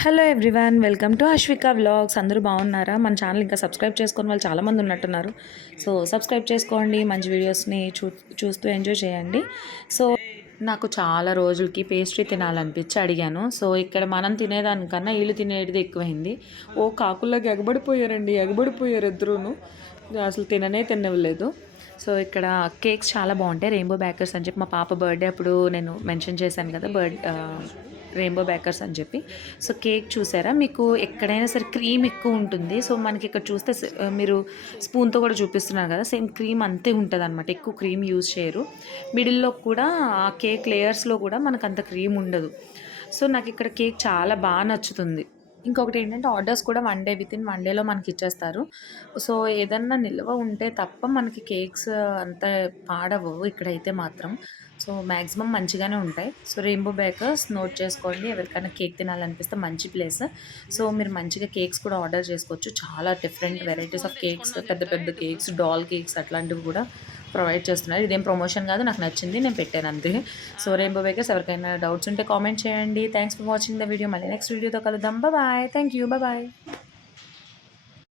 Hello everyone welcome to Ashwika vlogs. అందరూ బాగున్నారా? మన ఛానల్ ఇంకా సబ్స్క్రైబ్ చేసుకుని వాళ్ళు చాలామంది ఉన్నట్టున్నారు. సో సబ్స్క్రైబ్ చేసుకోండి మంచి వీడియోస్ని చూ చూస్తూ ఎంజాయ్ చేయండి. సో నాకు చాలా రోజులకి పేస్ట్రీ తినాలనిపించి అడిగాను. సో ఇక్కడ మనం తినేదానికన్నా వీళ్ళు తినేది ఎక్కువైంది. ఓ కాకుల్లోకి ఎగబడిపోయారండి ఎగబడిపోయారు ఇద్దరును. అసలు తిననే తినలేదు సో ఇక్కడ కేక్స్ చాలా బాగుంటాయి రెయిన్బో బ్యాకర్స్ అని చెప్పి మా పాప బర్త్డే అప్పుడు నేను మెన్షన్ చేశాను కదా బర్త్ రెయిన్బో బేకర్స్ అని చెప్పి. సో కేక్ చూసారా? మీకు ఎక్కడైనా సరే క్రీమ్ ఎక్కువ ఉంటుంది. సో మనకి ఇక్కడ చూస్తే మీరు స్పూన్తో కూడా చూపిస్తున్నారు కదా సేమ్ క్రీమ్ అంతే ఉంటుంది అనమాట ఎక్కువ క్రీమ్ యూజ్ చేయరు. మిడిల్లో కూడా ఆ కేక్ లేయర్స్లో కూడా మనకు అంత క్రీమ్ ఉండదు. సో నాకు ఇక్కడ కేక్ చాలా బాగా నచ్చుతుంది. ఇంకొకటి ఏంటంటే ఆర్డర్స్ కూడా one day within one డేలో మనకి ఇచ్చేస్తారు. సో ఏదన్నా నిల్వ ఉంటే తప్ప మనకి కేక్స్ అంత పాడవు ఇక్కడైతే మాత్రం. సో మ్యాక్సిమం మంచిగానే ఉంటాయి. సో రెయిన్బో బేకర్స్ నోట్ చేసుకోండి. ఎవరికైనా కేక్ తినాలనిపిస్తే మంచి ప్లేస్. సో మీరు మంచిగా కేక్స్ కూడా ఆర్డర్ చేసుకోవచ్చు. చాలా డిఫరెంట్ వెరైటీస్ ఆఫ్ కేక్స్ పెద్ద పెద్ద కేక్స్ డాల్ కేక్స్ అట్లాంటివి కూడా. ప్రొవైడ్ చేస్తున్నారు. ఇదేం ప్రమోషన్ కాదు నాకు నచ్చింది నేను పెట్టాను అంతే. సో రెయిన్బో బేకర్స్ ఎవరికైనా డౌట్స్ ఉంటే కామెంట్ చేయండి. Thanks for watching the video మళ్ళీ నెక్స్ట్ వీడియోతో కలుద్దాం. Bye thank you bye